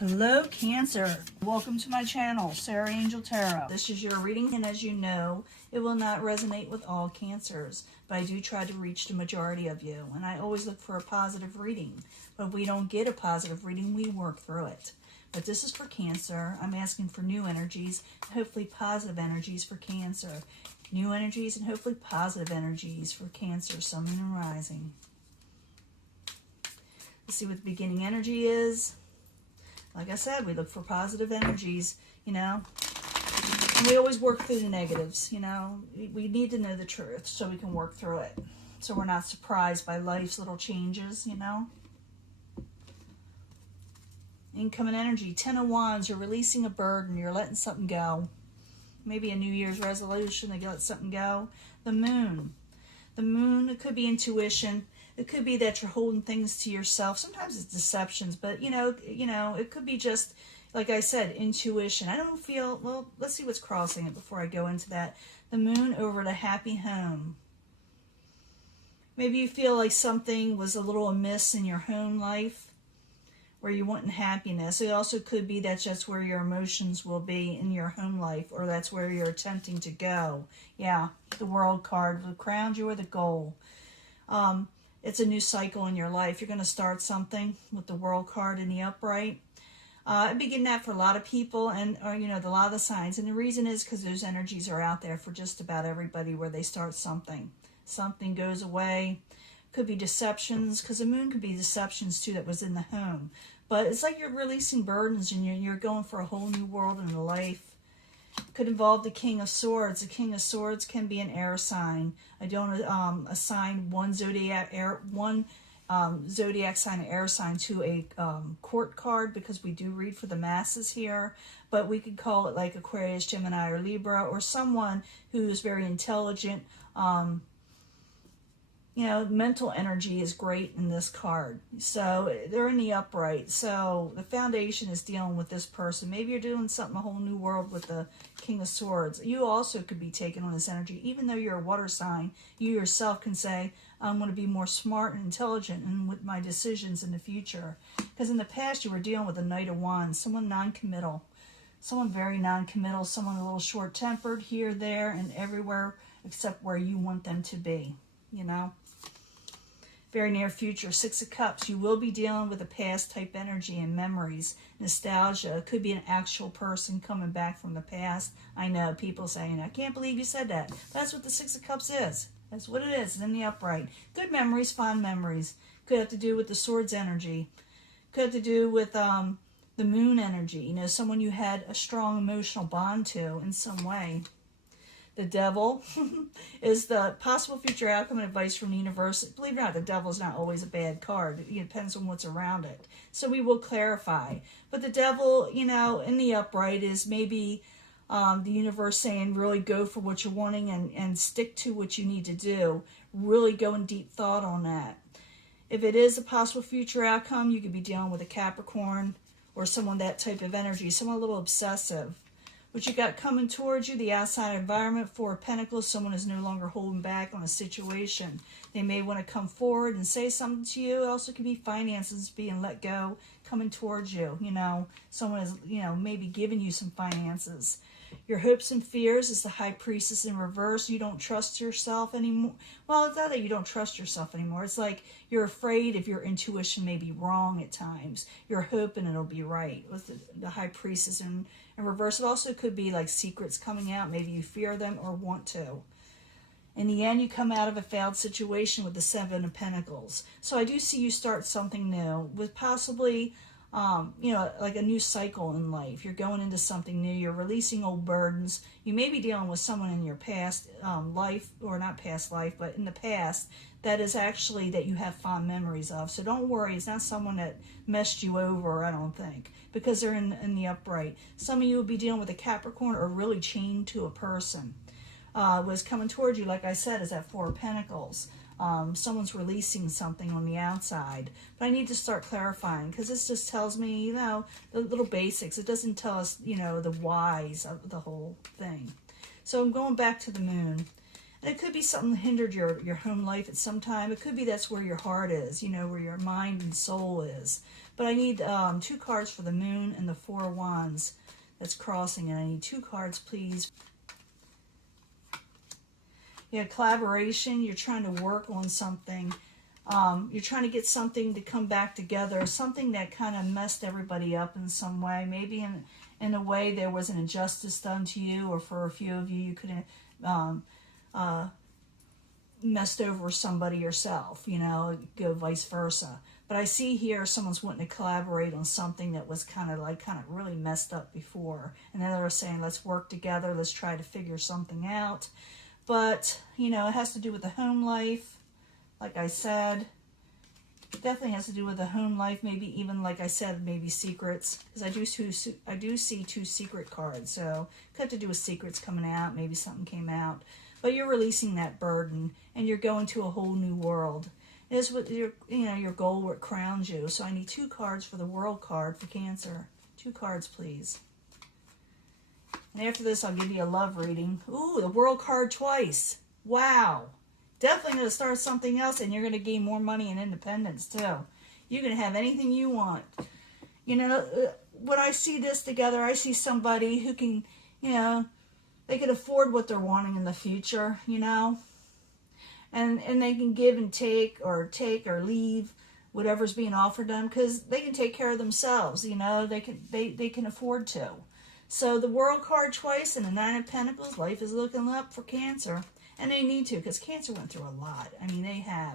Hello Cancer, welcome to my channel, Sarah Angel Tarot. This is your reading, and as you know, it will not resonate with all Cancers, but I do try to reach the majority of you, and I always look for a positive reading. But if we don't get a positive reading, we work through it. But this is for Cancer. I'm asking for new energies, hopefully positive energies for Cancer. New energies and hopefully positive energies for Cancer, Sun, Moon, and Rising. Let's see what the beginning energy is. Like I said, we look for positive energies, you know. And we always work through the negatives, you know. We need to know the truth so we can work through it. So we're not surprised by life's little changes, you know. Incoming energy, 10 of Wands, you're releasing a burden, you're letting something go. Maybe a New Year's resolution to let something go. The Moon. The Moon, it could be intuition. It could be that you're holding things to yourself. Sometimes it's deceptions, but you know, it could be just, like I said, intuition. I don't feel, well, let's see what's crossing it before I go into that. The Moon over the happy home. Maybe you feel like something was a little amiss in your home life where you want happiness. It also could be that's just where your emotions will be in your home life, or that's where you're attempting to go. Yeah, the World card, the crown jewel, the goal. It's a new cycle in your life. You're going to start something with the World card in the upright. I've been getting that for a lot of people, and you know, a lot of the signs. And the reason is because those energies are out there for just about everybody where they start something. Something goes away. Could be deceptions, because the Moon could be deceptions too that was in the home. But it's like you're releasing burdens and you're going for a whole new world in life. Could involve the King of Swords. The King of Swords can be an air sign. I don't assign one zodiac sign, air sign to a court card, because we do read for the masses here. But we could call it like Aquarius, Gemini, or Libra, or someone who is very intelligent. You know, mental energy is great in this card. So they're in the upright. So the foundation is dealing with this person. Maybe you're doing something, a whole new world with the King of Swords. You also could be taking on this energy. Even though you're a water sign, you yourself can say, I'm going to be more smart and intelligent and with my decisions in the future. Because in the past, you were dealing with a Knight of Wands, someone non-committal. Someone very non-committal, someone a little short-tempered here, there, and everywhere except where you want them to be, you know. Very near future, Six of Cups. You will be dealing with a past type energy and memories, nostalgia. It could be an actual person coming back from the past. I know people saying, I can't believe you said that. That's what the Six of Cups is. That's what it is. It's in the upright. Good memories, fond memories. Could have to do with the Swords energy. Could have to do with the Moon energy. You know, someone you had a strong emotional bond to in some way. The Devil is the possible future outcome and advice from the universe. Believe it or not, the Devil is not always a bad card. It depends on what's around it. So we will clarify. But the Devil, you know, in the upright is maybe the universe saying really go for what you're wanting and stick to what you need to do. Really go in deep thought on that. If it is a possible future outcome, you could be dealing with a Capricorn or someone that type of energy, someone a little obsessive. What you got coming towards you, the outside environment, Four of Pentacles, someone is no longer holding back on a situation. They may want to come forward and say something to you. It also could be finances being let go, coming towards you. You know, someone is, you know, maybe giving you some finances. Your hopes and fears is the High Priestess in reverse. You don't trust yourself anymore. Well, it's not that you don't trust yourself anymore. It's like you're afraid if your intuition may be wrong at times. You're hoping it'll be right with the High Priestess in reverse. It also could be like secrets coming out. Maybe you fear them or want to. In the end, you come out of a failed situation with the Seven of Pentacles. So I do see you start something new with possibly you know, like a new cycle in life. You're going into something new. You're releasing old burdens. You may be dealing with someone in your past life, or not past life, but in the past, that is actually that you have fond memories of. So don't worry. It's not someone that messed you over, I don't think, because they're in the upright. Some of you will be dealing with a Capricorn or really chained to a person. Was coming towards you, like I said, is that Four of Pentacles. Someone's releasing something on the outside. But I need to start clarifying, because this just tells me, you know, the little basics. It doesn't tell us, you know, the whys of the whole thing. So I'm going back to the Moon. And it could be something that hindered your home life at some time. It could be that's where your heart is, you know, where your mind and soul is. But I need 2 cards for the moon and the 4 of wands that's crossing. And I need 2 cards, please. Yeah, collaboration. You're trying to work on something. You're trying to get something to come back together. Something that kind of messed everybody up in some way. Maybe in a way there was an injustice done to you, or for a few of you, you could have messed over somebody yourself, you know, go vice versa. But I see here someone's wanting to collaborate on something that was kind of really messed up before. And then they're saying, let's work together, let's try to figure something out. But, you know, it has to do with the home life. Like I said, it definitely has to do with the home life. Maybe even, like I said, maybe secrets. Because I do see 2 secret cards. So it could have to do with secrets coming out. Maybe something came out. But you're releasing that burden. And you're going to a whole new world. It is what your goal, what crowns you. So I need 2 cards for the World card for Cancer. 2 cards, please. And after this, I'll give you a love reading. Ooh, the World card twice. Wow. Definitely going to start something else, and you're going to gain more money and independence, too. You can have anything you want. You know, when I see this together, I see somebody who can, you know, they can afford what they're wanting in the future, you know. And they can give and take or leave whatever's being offered them, because they can take care of themselves, you know. They can afford to. So the World card twice and the 9 of Pentacles, life is looking up for Cancer. And they need to, because Cancer went through a lot. I mean,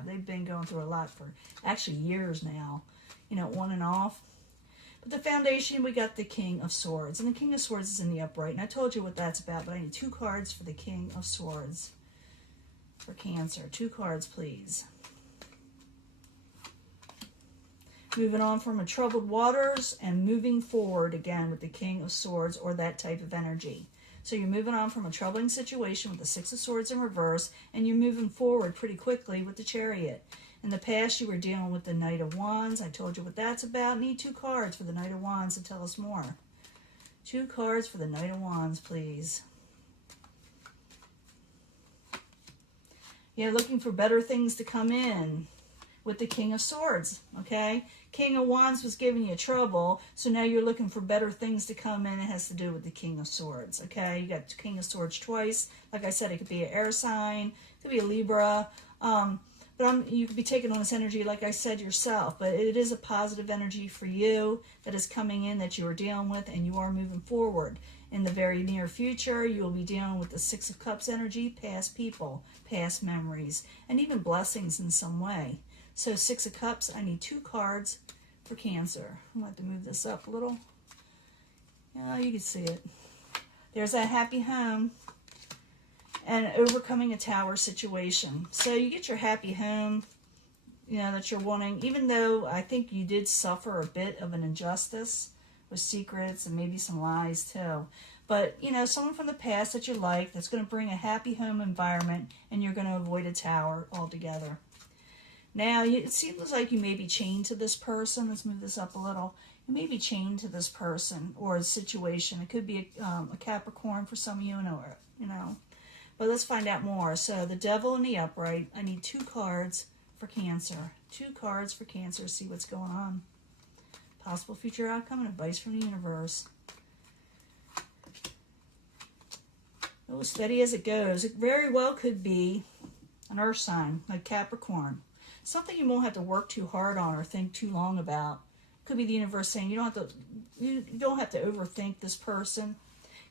they've been going through a lot for actually years now, you know, on and off. But the foundation, we got the King of Swords. And the King of Swords is in the upright. And I told you what that's about, but I need 2 cards for the King of Swords for Cancer. 2 cards, please. Moving on from a troubled waters and moving forward again with the King of Swords, or that type of energy. So you're moving on from a troubling situation with the 6 of Swords in reverse, and you're moving forward pretty quickly with the Chariot. In the past, you were dealing with the Knight of Wands. I told you what that's about. Need 2 cards for the Knight of Wands to tell us more. 2 cards for the Knight of Wands, please. Yeah, looking for better things to come in with the King of Swords, okay? King of Wands was giving you trouble, so now you're looking for better things to come in. It has to do with the King of Swords, okay? You got King of Swords twice. Like I said, it could be an air sign, it could be a Libra, but you could be taking on this energy, like I said, yourself. But it is a positive energy for you that is coming in, that you are dealing with, and you are moving forward. In the very near future, you will be dealing with the 6 of Cups energy, past people, past memories, and even blessings in some way. So 6 of Cups, I need 2 cards for Cancer. I'm going to have to move this up a little. Yeah, you can see it. There's a happy home and overcoming a tower situation. So you get your happy home, you know, that you're wanting, even though I think you did suffer a bit of an injustice with secrets and maybe some lies too. But, you know, someone from the past that you like, that's going to bring a happy home environment, and you're going to avoid a tower altogether. Now, it seems like you may be chained to this person. Let's move this up a little. You may be chained to this person or a situation. It could be a Capricorn for some of you, you know. But let's find out more. So, the Devil in the upright. I need 2 cards for Cancer. 2 cards for Cancer. See what's going on. Possible future outcome and advice from the universe. Oh, steady as it goes. It very well could be an earth sign, like Capricorn. Something you won't have to work too hard on or think too long about. Could be the universe saying you don't have to overthink this person,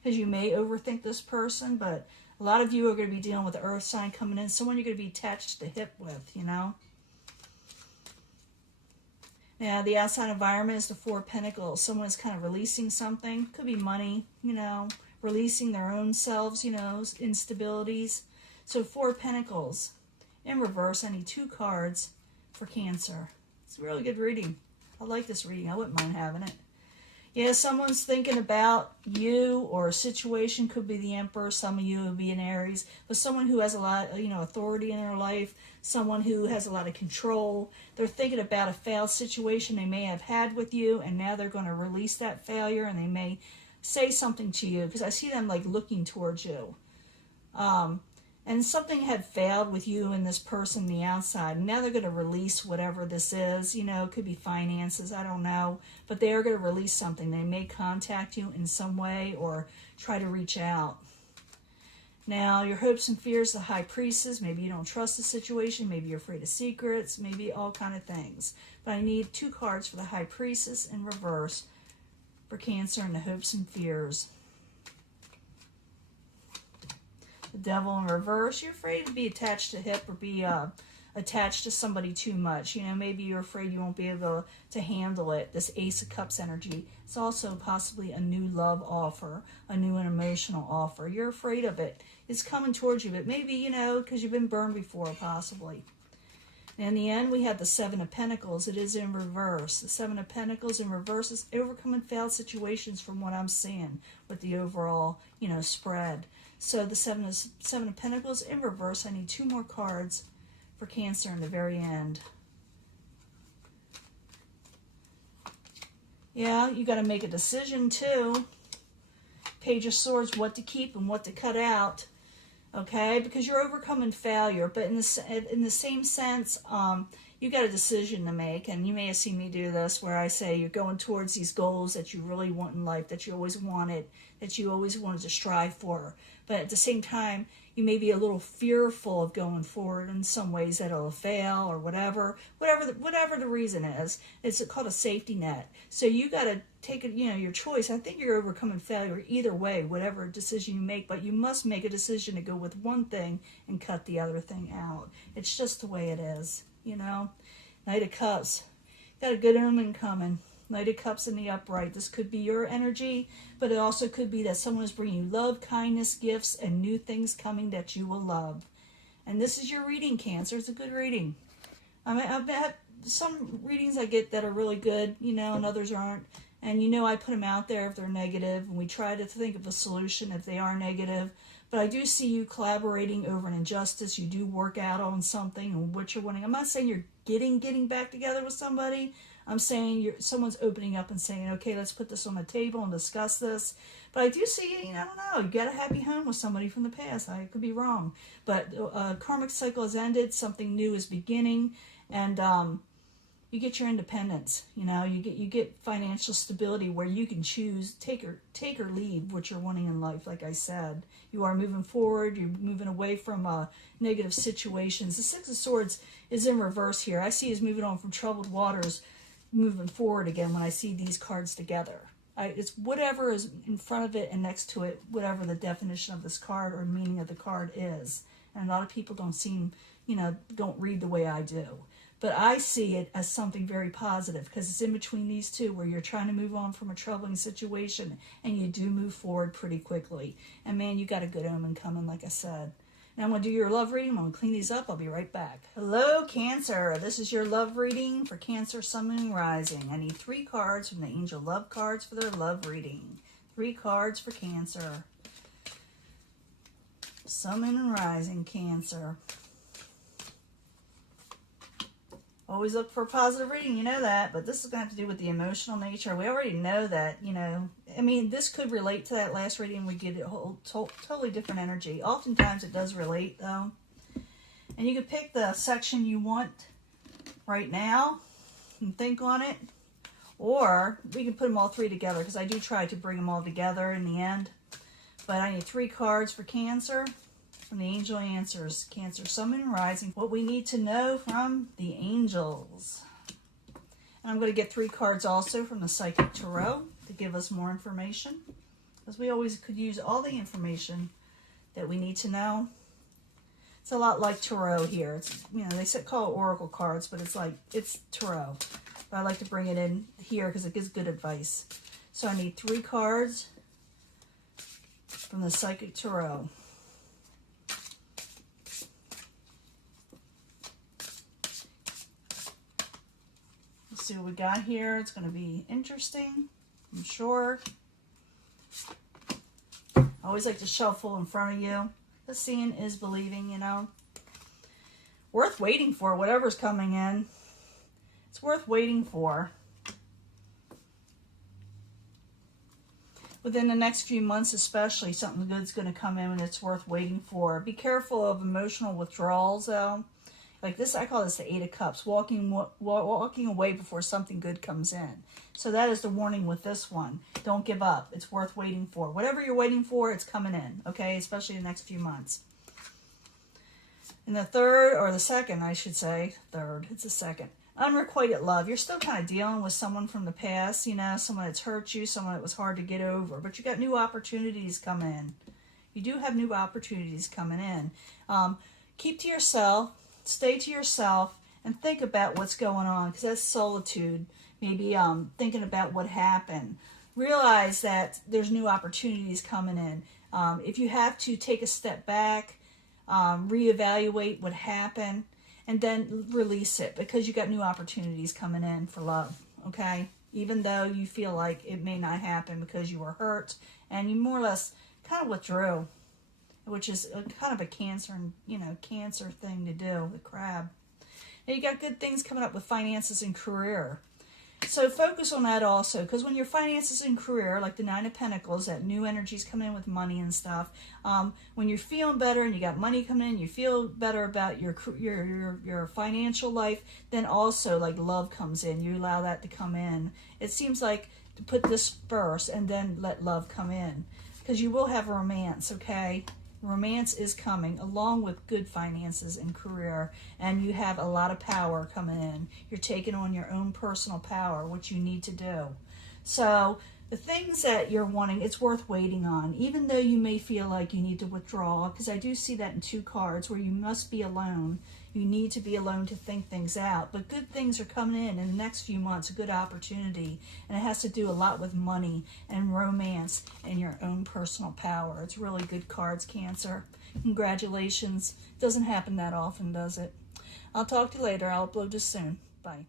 because you may overthink this person, but a lot of you are going to be dealing with the earth sign coming in, someone you're going to be attached to the hip with, you know. Now, the outside environment is the 4 of Pentacles. Someone is kind of releasing something. Could be money, you know, releasing their own selves, you know, instabilities. So 4 of Pentacles. In reverse, I need 2 cards for Cancer. It's a really good reading. I like this reading. I wouldn't mind having it. Yeah, someone's thinking about you or a situation. Could be the Emperor. Some of you would be an Aries. But someone who has a lot, you know, authority in their life. Someone who has a lot of control. They're thinking about a failed situation they may have had with you, and now they're going to release that failure, and they may say something to you, because I see them like looking towards you. And something had failed with you and this person on the outside. Now they're going to release whatever this is. You know, it could be finances, I don't know. But they are going to release something. They may contact you in some way or try to reach out. Now, your hopes and fears, the High Priestess. Maybe you don't trust the situation. Maybe you're afraid of secrets. Maybe all kind of things. But I need 2 cards for the High Priestess in reverse for Cancer and the hopes and fears. The Devil in reverse. You're afraid to be attached to hip or be attached to somebody too much. You know, maybe you're afraid you won't be able to handle it. This Ace of Cups energy. It's also possibly a new love offer, a new and emotional offer. You're afraid of it. It's coming towards you, but maybe, you know, because you've been burned before, possibly. And in the end, we have the Seven of Pentacles. It is in reverse. The Seven of Pentacles in reverse is overcoming failed situations from what I'm seeing with the overall, you know, spread. So the Seven of Pentacles in reverse. I need 2 more cards for Cancer in the very end. Yeah, you got to make a decision too. Page of Swords, what to keep and what to cut out. Okay, because you're overcoming failure, but in the same sense, you got a decision to make, and you may have seen me do this, where I say you're going towards these goals that you really want in life, that you always wanted, to strive for. But at the same time, you may be a little fearful of going forward in some ways that it'll fail or whatever the reason is. It's called a safety net. So you got to take it, you know, your choice. I think you're overcoming failure either way, whatever decision you make, but you must make a decision to go with one thing and cut the other thing out. It's just the way it is, you know. Knight of Cups. Got a good omen coming. Knight of Cups in the upright. This could be your energy, but it also could be that someone is bringing you love, kindness, gifts, and new things coming that you will love. And this is your reading, Cancer. It's a good reading. I mean, I've had some readings I get that are really good, you know, and others aren't. And, you know, I put them out there if they're negative, and we try to think of a solution if they are negative. But I do see you collaborating over an injustice. You do work out on something and what you're wanting. I'm not saying you're getting back together with somebody. I'm saying someone's opening up and saying, okay, let's put this on the table and discuss this. But I do see, you know, I don't know, you got a happy home with somebody from the past. I could be wrong. But karmic cycle has ended. Something new is beginning. And you get your independence. You know, you get financial stability where you can choose, take or leave what you're wanting in life, like I said. You are moving forward. You're moving away from negative situations. The Six of Swords is in reverse here. I see is moving on from troubled waters, moving forward again when I see these cards together. It's whatever is in front of it and next to it, whatever the definition of this card or meaning of the card is. And a lot of people don't read the way I do. But I see it as something very positive because it's in between these two where you're trying to move on from a troubling situation and you do move forward pretty quickly. And man, you got a good omen coming, like I said. Now I'm going to do your love reading. I'm going to clean these up. I'll be right back. Hello, Cancer. This is your love reading for Cancer, Sun, Moon, Rising. I need 3 cards from the Angel Love cards for their love reading. 3 cards for Cancer. Sun, Moon, and Rising, Cancer. Always look for a positive reading, you know that, but this is going to have to do with the emotional nature. We already know that, you know. I mean, this could relate to that last reading. We get a whole totally different energy. Oftentimes it does relate, though. And you can pick the section you want right now and think on it. Or we can put them all 3 together because I do try to bring them all together in the end. But I need 3 cards for Cancer. From the Angel Answers, Cancer, Sun, Moon, and Rising. What we need to know from the angels. And I'm going to get 3 cards also from the Psychic Tarot to give us more information. Because we always could use all the information that we need to know. It's a lot like Tarot here. It's, you know, they call it Oracle cards, but it's Tarot. But I like to bring it in here because it gives good advice. So I need 3 cards from the Psychic Tarot. See what we got here. It's going to be interesting, I'm sure. I always like to shuffle in front of you. The seeing is believing, you know. Worth waiting for, whatever's coming in. It's worth waiting for. within the next few months especially, something good's going to come in and it's worth waiting for. Be careful of emotional withdrawals, though. Like this, I call this the Eight of Cups, walking away before something good comes in. So that is the warning with this one. Don't give up. It's worth waiting for. Whatever you're waiting for, it's coming in, okay? Especially the next few months. And the third, or the second, I should say, third, it's the second. Unrequited love. You're still kind of dealing with someone from the past, you know, someone that's hurt you, someone that was hard to get over. But you got new opportunities coming in. You do have new opportunities coming in. Keep to yourself. Stay to yourself and think about what's going on, because that's solitude. Maybe thinking about what happened. Realize that there's new opportunities coming in. If you have to take a step back, reevaluate what happened, and then release it, because you got new opportunities coming in for love, okay? Even though you feel like it may not happen because you were hurt and you more or less kind of withdrew, which is kind of a Cancer thing to do, the crab. Now you got good things coming up with finances and career. So focus on that also, because when your finances and career, like the Nine of Pentacles, that new energy's coming in with money and stuff. When you're feeling better and you got money coming in, you feel better about your financial life. Then also like love comes in. You allow that to come in. It seems like to put this first and then let love come in, because you will have romance. Okay. Romance is coming along with good finances and career, and you have a lot of power coming in. You're taking on your own personal power, which you need to do. So the things that you're wanting, it's worth waiting on, even though you may feel like you need to withdraw, because I do see that in two cards where you must be alone. You need to be alone to think things out. But good things are coming in the next few months, a good opportunity. And it has to do a lot with money and romance and your own personal power. It's really good cards, Cancer. Congratulations. Doesn't happen that often, does it? I'll talk to you later. I'll upload this soon. Bye.